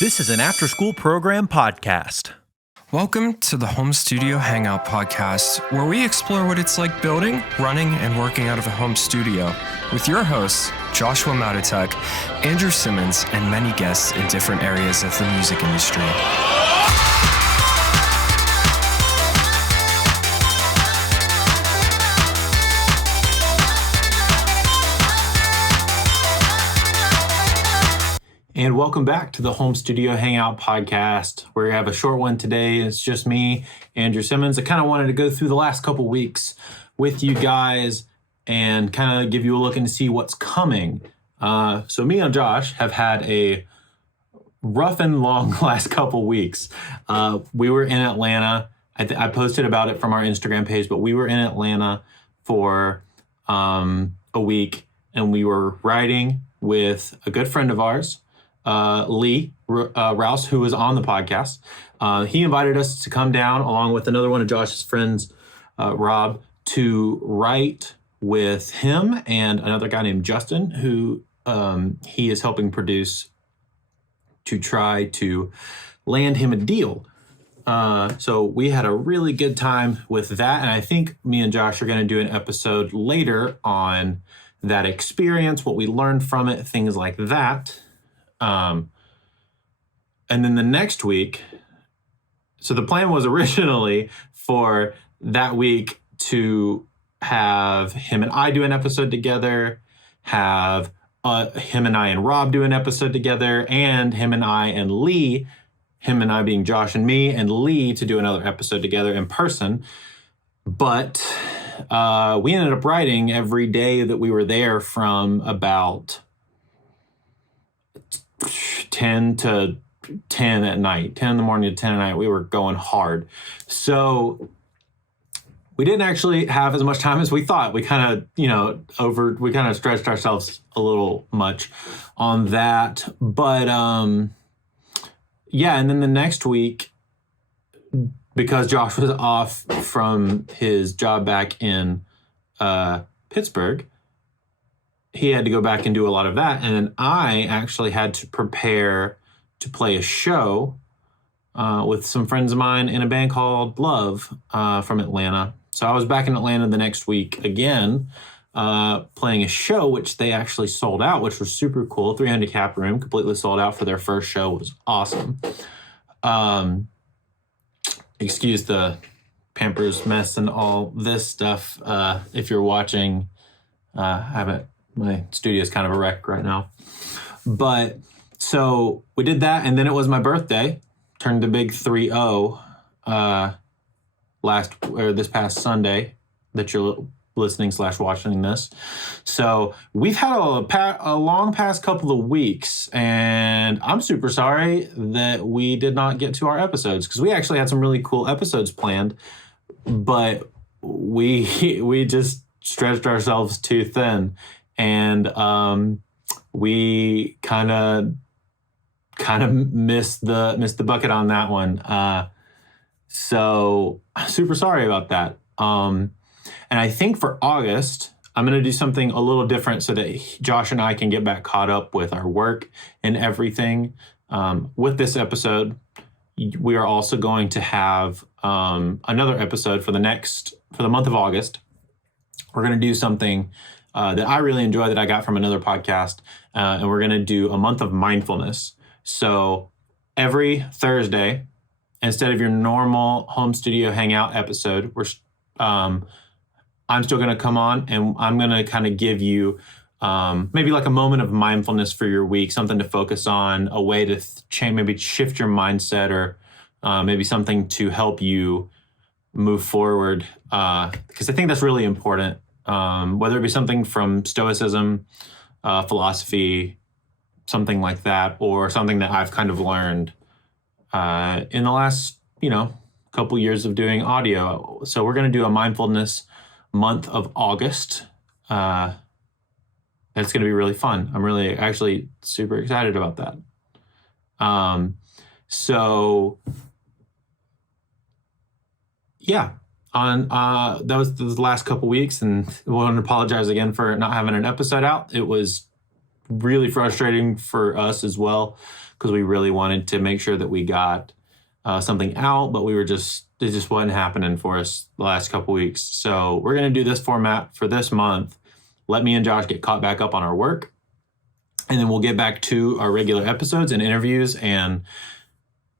This is an after-school program podcast. Welcome to the Home Studio Hangout podcast, where we explore what it's like building, running, and working out of a home studio with your hosts, Joshua Matotek, Andrew Simmons, and many guests in different areas of the music industry. And welcome back to the Home Studio Hangout podcast. We have a short one today. It's just me, Andrew Simmons. I kind of wanted to go through the last couple weeks with you guys and kind of give you a look and see what's coming. So me and Josh have had a rough and long last couple weeks. We were in Atlanta. I posted about it from our Instagram page, but we were in Atlanta for a week, and we were riding with a good friend of ours, Lee Rouse, who was on the podcast. He invited us to come down along with another one of Josh's friends, Rob, to write with him and another guy named Justin, who he is helping produce, to try to land him a deal. So we had a really good time with that. And I think me and Josh are going to do an episode later on that experience, what we learned from it, things like that. And then the next week, so the plan was originally for that week to have him and I do an episode together, have him and I and Rob do an episode together, and him and I and Lee, him and I being Josh and me, and Lee to do another episode together in person. But we ended up writing every day that we were there from about 10 to 10 at night, 10 in the morning to 10 at night. We were going hard. So we didn't actually have as much time as we thought. We kind of, we kind of stretched ourselves a little much on that. But yeah, and then the next week, because Josh was off from his job back in Pittsburgh, he had to go back and do a lot of that. And then I actually had to prepare to play a show with some friends of mine in a band called Love from Atlanta. So I was back in Atlanta the next week again, playing a show, which they actually sold out, which was super cool. 300 cap room, completely sold out for their first show. It was awesome. Excuse the Pampers mess and all this stuff. If you're watching, my studio is kind of a wreck right now. But so we did that, and then it was my birthday. Turned the big 3-0 this past Sunday that you're listening/watching this. So we've had a long past couple of weeks, and I'm super sorry that we did not get to our episodes, because we actually had some really cool episodes planned, but we just stretched ourselves too thin. And we kind of missed the bucket on that one. So super sorry about that. And I think for August, I'm going to do something a little different so that Josh and I can get back caught up with our work and everything. With this episode, we are also going to have another episode for the month of August. We're going to do something that I really enjoy that I got from another podcast, and we're going to do a month of mindfulness. So every Thursday, instead of your normal home studio hangout episode, I'm still going to come on, and I'm going to kind of give you maybe like a moment of mindfulness for your week, something to focus on, a way to change, maybe shift your mindset, or maybe something to help you move forward, because I think that's really important. Whether it be something from Stoicism, philosophy, something like that, or something that I've kind of learned in the last, couple years of doing audio. So we're going to do a mindfulness month of August. It's going to be really fun. I'm really actually super excited about that. So yeah. That was the last couple weeks, and I want to apologize again for not having an episode out. It was really frustrating for us as well, because we really wanted to make sure that we got something out, but it just wasn't happening for us the last couple weeks. So we're going to do this format for this month. Let me and Josh get caught back up on our work, and then we'll get back to our regular episodes and interviews and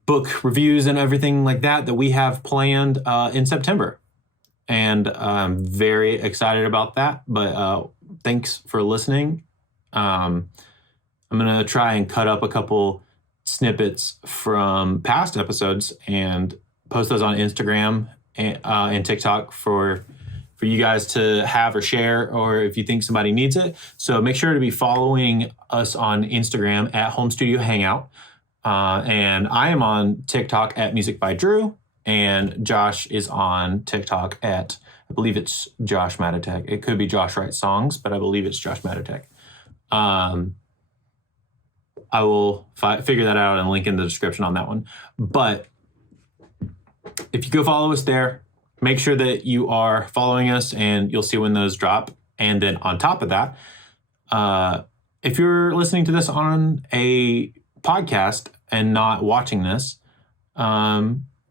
book reviews and everything like that we have planned in September. And I'm very excited about that. But thanks for listening. I'm going to try and cut up a couple snippets from past episodes and post those on Instagram and TikTok for you guys to have or share, or if you think somebody needs it. So make sure to be following us on Instagram at Home Studio Hangout. And I am on TikTok at Music by Drew, and Josh is on TikTok at, I believe it's Josh Matotek. It could be Josh Writes Songs, but I believe it's Josh Matotek. I will figure that out and link in the description on that one. But if you go follow us there, make sure that you are following us, and you'll see when those drop. And then on top of that, if you're listening to this on a podcast and not watching this,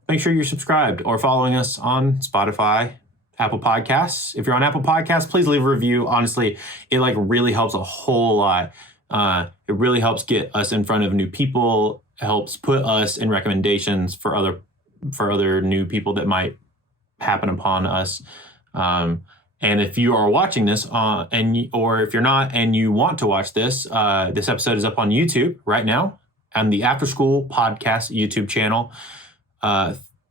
make sure you're subscribed or following us on Spotify, Apple Podcasts. If you're on Apple Podcasts, please leave a review. Honestly, it really helps a whole lot. It really helps get us in front of new people, helps put us in recommendations for other new people that might happen upon us. And if you are watching this or if you're not and you want to watch this, this episode is up on YouTube right now on the After School Podcast YouTube channel.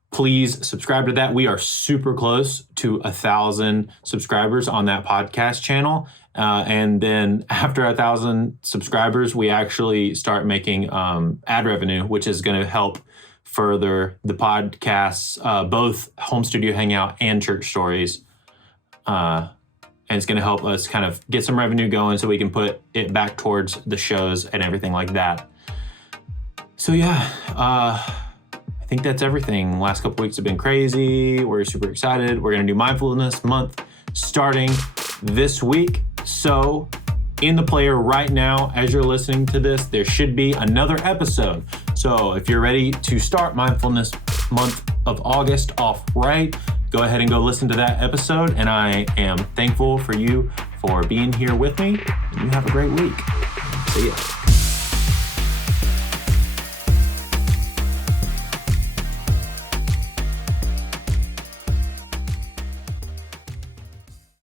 Please subscribe to that. We are super close to 1,000 subscribers on that podcast channel. And then after 1,000 subscribers, we actually start making ad revenue, which is going to help further the podcasts, both Home Studio Hangout and Church Stories. And it's going to help us kind of get some revenue going so we can put it back towards the shows and everything like that. So yeah, I think that's everything. Last couple weeks have been crazy. We're super excited. We're going to do Mindfulness Month starting this week. So in the player right now, as you're listening to this, there should be another episode. So if you're ready to start Mindfulness Month of August off right, go ahead and go listen to that episode. And I am thankful for you for being here with me. And you have a great week. See ya.